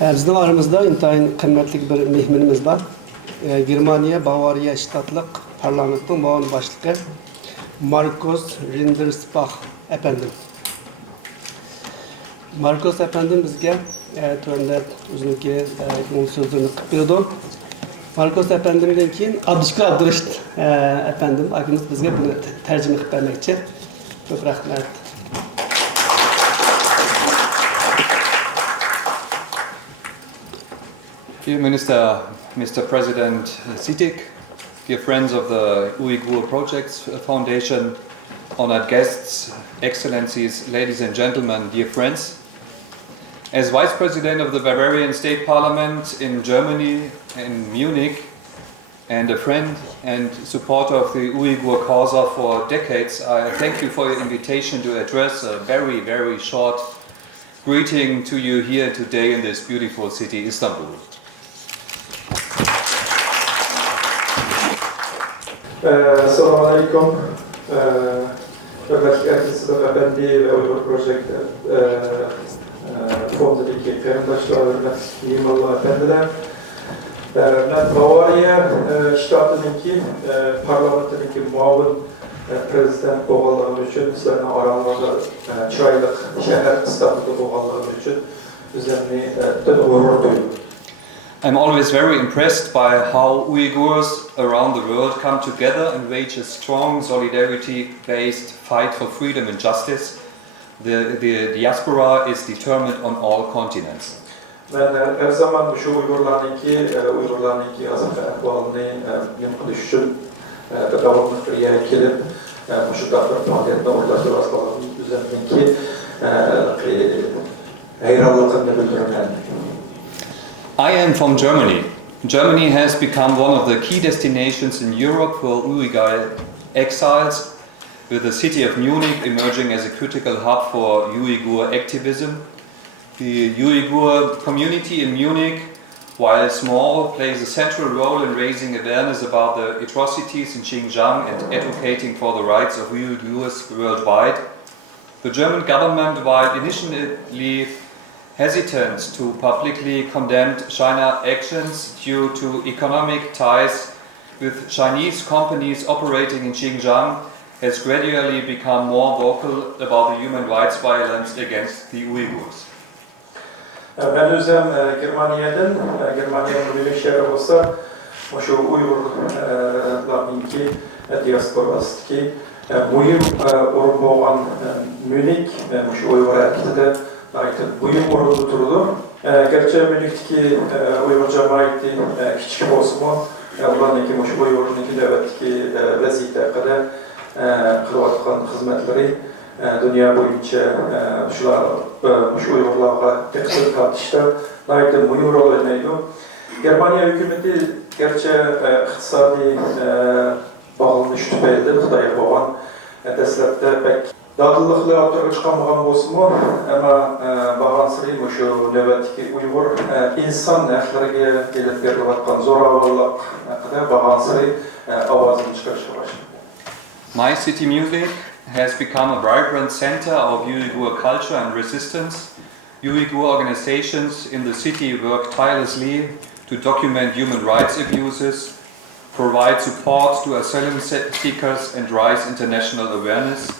Bizning aramızda intayin kıymetli bir mehmanımız var. Germaniya Bavariya Ştatlık Parlamentin muavin başlığı Markus Rinderspacher efendim. Markus efendim bizge töründe özünki sözlerini kıpıyordu. Markus efendimden keyin Abdüşkür Abdurışt efendim akımız bizge bunu tercüme qilib bermoqchi. Çok rahmet. Dear Mr. President Sidiq, dear friends of the Uyghur Projects Foundation, honored guests, excellencies, ladies and gentlemen, dear friends. As Vice President of the Bavarian State Parliament in Germany, in Munich, and a friend and supporter of the Uyghur cause for decades, I thank you for your invitation to address a very, very short greeting to you here today in this beautiful city, Istanbul. Assalamu alaikum. Erkin Sidiq efendi ve Uyghur Project fondundaki kardeşler ve limanlı efendiler. Ben Bavariya ştatındaki parlamentindeki muavin prezident boğalığı için sizlerine aranlarda çaylık şehir İstanbul'da boğalığı için üzerine gurur duyuyorum. I'm always very impressed by how Uyghurs around the world come together and wage a strong solidarity-based fight for freedom and justice. The diaspora is determined on all continents. Ben her zaman şu Uygurlarınki azıcık ahvalını mümkün düşün devamlı bir yere gelip şu dağlar faaliyetine ulaştığı rastlamanın üzerindeki hayranlıkını bildirimler. I am from Germany. Germany has become one of the key destinations in Europe for Uyghur exiles, with the city of Munich emerging as a critical hub for Uyghur activism. The Uyghur community in Munich, while small, plays a central role in raising awareness about the atrocities in Xinjiang and advocating for the rights of Uyghurs worldwide. The German government, while initially hesitant to publicly condemn China actions due to economic ties with Chinese companies operating in Xinjiang, has gradually become more vocal about the human rights violence against the Uyghurs. Ben özüm Germanya'nın bir şehri olsa, şu Uygurlarınki diasporasındaki mühim orun boğan Münih, şu Uygur hareketi buyum orunda durulur. Gerçi Münih'teki Uygur cemaati küçük olsun mu, onlarınki şu Uygur'unki devletteki vaziyete kadar kırıvatkan hizmetleri dünya boyunca şu Uygurlarga dikkat tartışta layıklı mühim rol oynaydı. Germanya hükümeti gerçi iktisadi bağlanış tüpeydi, Xitayga boğan deslepte pek dadıllıkla ortaya çıkamagan olsun mu, ama bağlansırı şu nöbetdeki Uygur insan haklarına gelip verilatkan zoravallık kadar bağlansırı avazını çıkarışa başladı. My city Munich has become a vibrant center of Uyghur culture and resistance. Uyghur organizations in the city work tirelessly to document human rights abuses, provide support to asylum seekers and raise international awareness.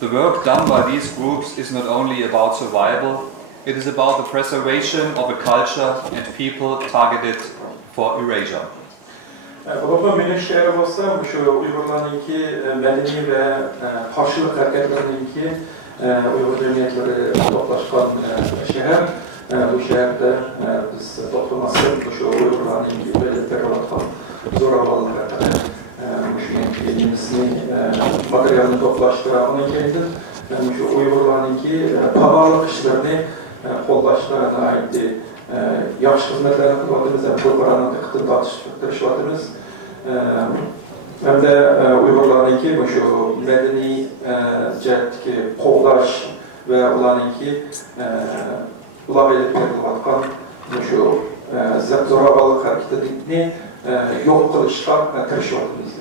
The work done by these groups is not only about survival, it is about the preservation of a culture and people targeted for erasure. Bulunma Münih şehri olsa, şu Uygurlarınki medeni ve karşılık hareketlerinki Uygur cemiyetleri toplaşkan şehir. Bu şehirde biz toplaması şu Uygurlarınki belirtileri olan zoravallıklara kadar şu yenimisini materyalini toplaştıran onun kendidir. Şu Uygurlarınki pahalık işlerini kollaşlarına ait yaş hizmetlerini kılmadığımız hem çok oranında kıtın tartışmadığımız hem de Uygurlarınki şu medeni cihetteki kovlaş ve olanınki ulağa edip verilatkan şu zoravallık hareketini yok kılışkan tırışmadığımız.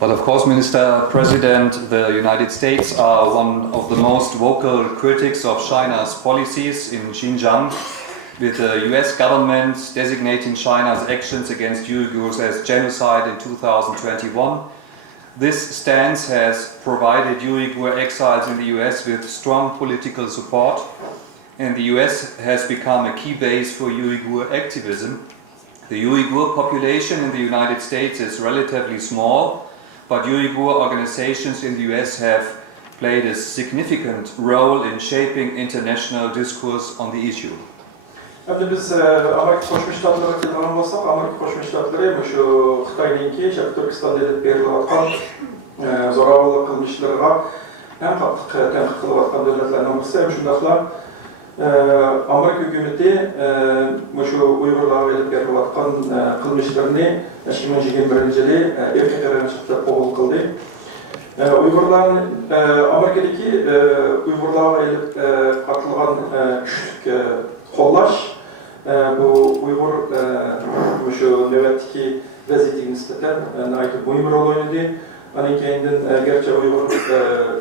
But of course, Mr. President, the United States are one of the most vocal critics of China's policies in Xinjiang. with the US government designating China's actions against Uyghurs as genocide in 2021. This stance has provided Uyghur exiles in the US with strong political support, and the US has become a key base for Uyghur activism. The Uyghur population in the United States is relatively small, but Uyghur organizations in the US have played a significant role in shaping international discourse on the issue. Endi biz Amerika Qo'shma Shtatlariga kelgan bo'lsak, Amerika Qo'shma Shtatlari shu Xitoyninki Sharq Turkistonda olib berilayotgan zo'ravonlik qilmishlariga ham qattiq tanqid qilayotgan davlatlarning birisi. Shundaqla Amerika hukumati shu Uyg'urlarga olib berilayotgan qilmishlarni 2021-yili erkin qaramchilikda qabul qildi. Uyg'urlar Amerikadagi Uyg'urlarga olib qatilgan kuchlik qo'llash bu Uyg'ur shu navbatdagi vaziyatga nisbatan muhim rol o'ynadi. Undan keyin garchi Uyg'ur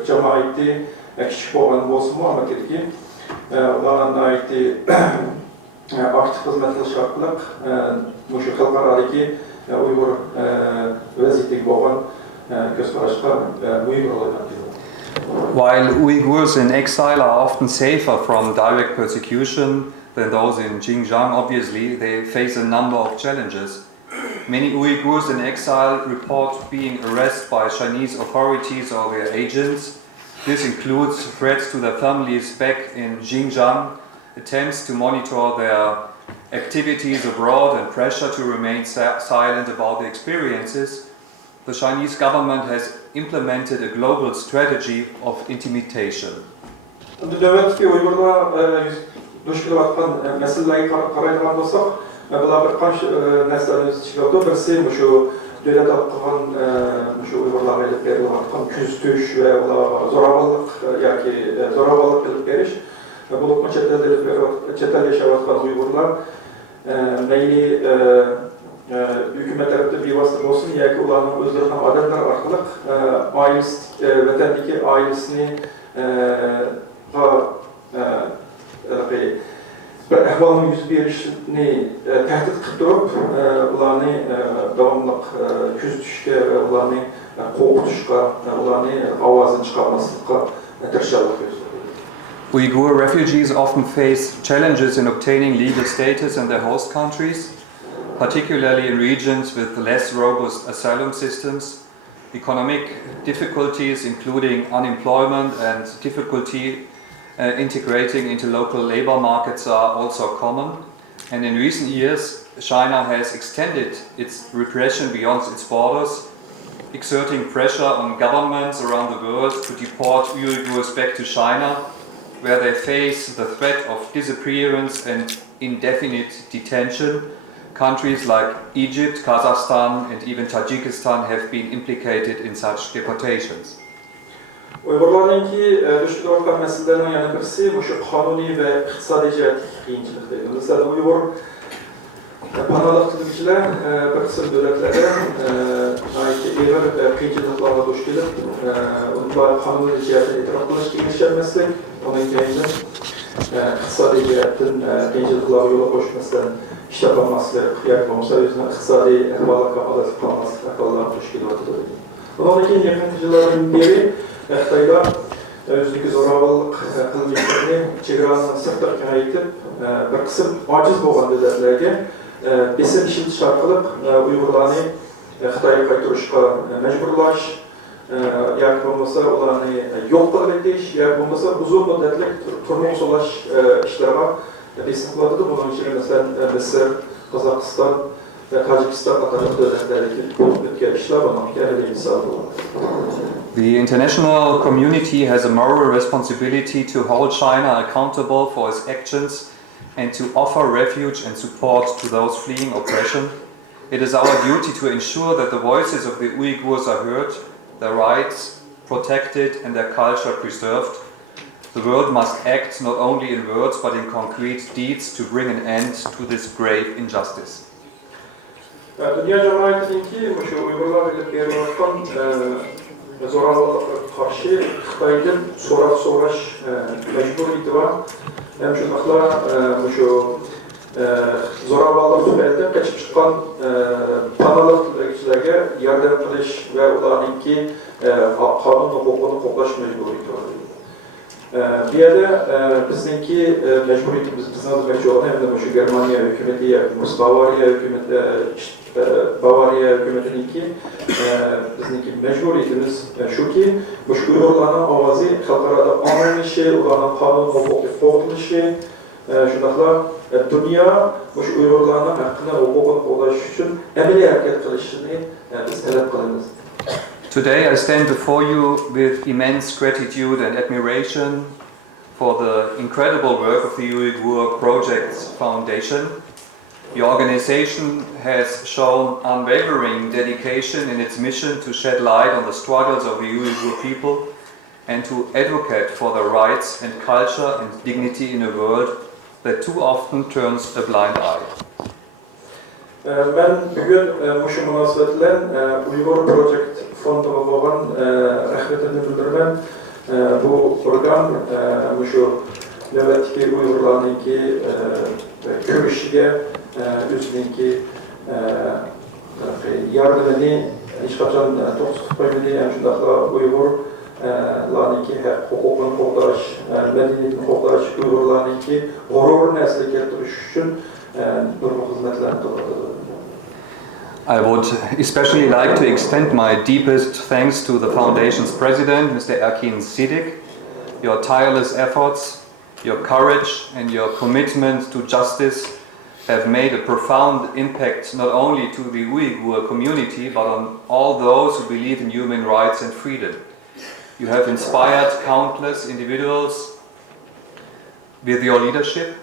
jamoati kichik bo'lgan bo'lsa-mu, Amerikadagi ularni aktiv xizmat qilish orqali shu xalqarodagi Uyg'ur vaziyatiga bo'lgan ko'zqarashga muhim rol o'ynadi. While Uyghurs in exile are often safer from direct persecution than those in Xinjiang, obviously, they face a number of challenges. Many Uyghurs in exile report being arrested by Chinese authorities or their agents. This includes threats to their families back in Xinjiang, attempts to monitor their activities abroad, and pressure to remain silent about their experiences. The Chinese government has implemented a global strategy of intimidation. Növbətdəki Uyğurlar duş kelayotgan məsələlərə qaraydigan bolsaq, bular bir qancha narsalarni chiqyapti. Birisi shu davlat qilgan shu Uyg'urlarga olib berilayotgan kuzatish va ular zo'ravonlik yoki zo'ravonlik qilib berish. Bu chet elda yashayotgan Uyg'urlar mayli hükümet tarafından bir vasıta olsun ya ki ulanın özleri ham adamlar orqali vatandagi ailesini bir ahvolni yuz berishni tahdid qilib turib, ularni davomli kuzatishga va ularni qo'rqitishga, ularni ovozini chiqarmaslikka tirishadi. Uyghur refugees often face challenges in obtaining legal status in their host countries, particularly in regions with less robust asylum systems. Economic difficulties, including unemployment and difficulty integrating into local labor markets, are also common. And in recent years, China has extended its repression beyond its borders, exerting pressure on governments around the world to deport Uyghurs back to China, where they face the threat of disappearance and indefinite detention. Countries like Egypt, Kazakhstan, and even Tajikistan have been implicated in such deportations. Uyg'urlarninki duch kelayotgan masalalarning yana birisi shu qonuniy va iqtisodiy jihatdagi qiyinchilik deydi. Masalan, Uyg'ur pilanlig'uchilar bir qism davlatlarda og'ir qiyinchiliklarga duch kelib, ular qonuniy jihatdan e'tirof qilishga erishmaslik, undan keyin iqtisodiy jihatdan qiyinchiliklarga yo'l qo'shmasdan ish yapolmaslik, yoki bo'lmasa o'zini iqtisodiy ahvoliga odat qilmaslik ahvollari duch kelyapti. Undan keyin yaqin yillardan beri Xitoylar o'zidagi zo'ravonlik qilmishlarini chegarani sirtqa kengaytirib, bir qism ojiz bo'lgan davlatlarga besim ishlatish orqali Uyg'urlarni Xitoyga qaytarishga majburlash, yoki bo'lmasa ularni yo'q qilib ketish, yoki bo'lmasa uzun muddatli turmush qurish ishlariga besim qiladi. Bunun ichida masalan Misr, Qozog'iston va Tojikiston qatorli davlatlardagi o'tgan ishlar bunga misol bo'ladi. The international community has a moral responsibility to hold China accountable for its actions and to offer refuge and support to those fleeing oppression. It is our duty to ensure that the voices of the Uyghurs are heard, their rights protected and their culture preserved. The world must act not only in words but in concrete deeds to bring an end to this grave injustice. Dünya cəmiyyətininki şu Uyğurlar ilə berilayotgan zo'ravonlikqa qarshi Xitoydan so'rash məcburiyyəti var. Hem shundaqla shu zo'ravonlik tufayli qochib chiqqan panohlik tilayotganlarga yordam qilish va ularningki qonun huquqini qo'llash majburiyati bor. Bu yerda bizningki majburiyatimiz bizning demoqchi shu Germaniya hukumati, Bavariya hukumatiningki bizningki majburiyatimiz shuki, shu Uyg'urlarning ovozi xalqaro anglanishi, ularning qonun huquqiy qo'llanishi, shundaqla dunyo shu Uyg'urlarning haqqini, huquqini qo'llash uchun amaliy harakat qilishini biz talab qilamiz. Today I stand before you with immense gratitude and admiration for the incredible work of the Uyghur Projects Foundation. The organization has shown unwavering dedication in its mission to shed light on the struggles of the Uyghur people and to advocate for the rights and culture and dignity in a world that too often turns a blind eye. Ben bugün şu münasibetle Uyghur Project Fondu'na olan rahmetini bildirmem. Bu program şu nöbetdeki Uygurlarınki köşüge üzerinki yardımını hiç kaçan toksik koymadı. Yani şundakla Uygurlarınki hukukunu qo'llash, medeniyetini qo'llash, Uygurlarınki g'ururni asliga keltirish uchun nurli xizmatlarni qiladi. I would especially like to extend my deepest thanks to the Foundation's president, Mr. Erkin Sidiq. Your tireless efforts, your courage and your commitment to justice have made a profound impact not only to the Uyghur community but on all those who believe in human rights and freedom. You have inspired countless individuals with your leadership,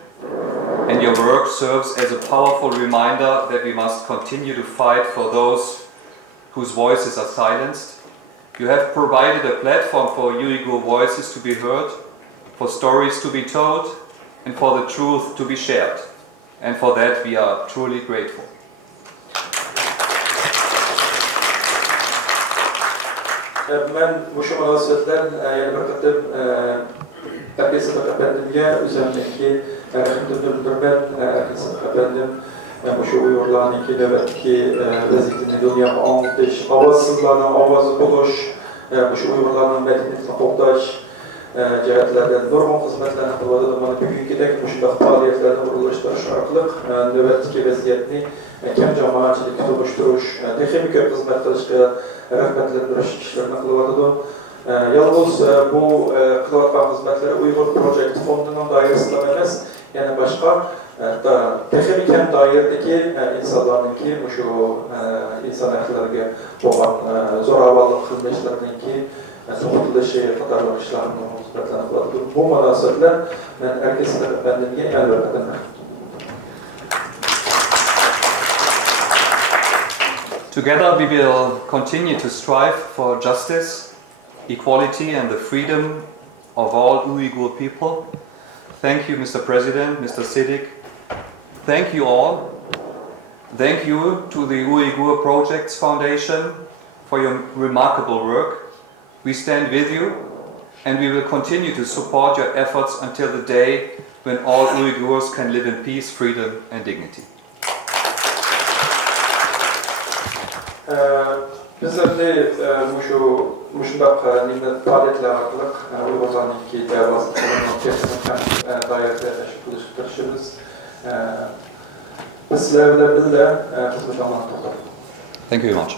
and your work serves as a powerful reminder that we must continue to fight for those whose voices are silenced. You have provided a platform for Uyghur voices to be heard, for stories to be told, and for the truth to be shared. And for that we are truly grateful. Ben bu münasebetler yani bir katım Erkin Sidiq efendimge üzerindeki bildirmen Erkin Sidiq efendim şu Uygurlarınki nöbetdeki vaziyetini dünyaya anlatış, avazsızlarının avazı buluş, şu Uygurlarının medeniyetini qo'llash jihatlardan nurg'un xizmatlarni qiladi. Mana bugünkidek shunday faoliyatlarni uyg'unlashtirish orqali navbatdagi vaziyatni keng jamoatchilikka to'g'rishtirish, texnik xizmat qilishga rag'batlantirish ishlarini qilyotidi. Yalnız bu qilayotgan xizmatlar Uyghur Project Fondu'nun doirasida emas, yana boshqa texnik doiradagi insonlarniki shu inson haqlariga bo'lgan zo'ravonlik qilmishlarininki so'qitilishi qatorli ishlarni xizmatlanib qiladi. Bu munosabatlar men Erkin Sidiq efendimga albatta Together we will continue to strive for justice, equality and the freedom of all Uyghur people. Thank you, Mr. President, Mr. Sidiq. Thank you all. Thank you to the Uyghur Projects Foundation for your remarkable work. We stand with you and we will continue to support your efforts until the day when all Uyghurs can live in peace, freedom and dignity. Bizlerni shundoq faoliyatlar orqali Uyg'urlarniki davosini doirada tashkil qilishimiz biz sizlar bilan birga xizmat amalga oshiramiz. Thank you very much.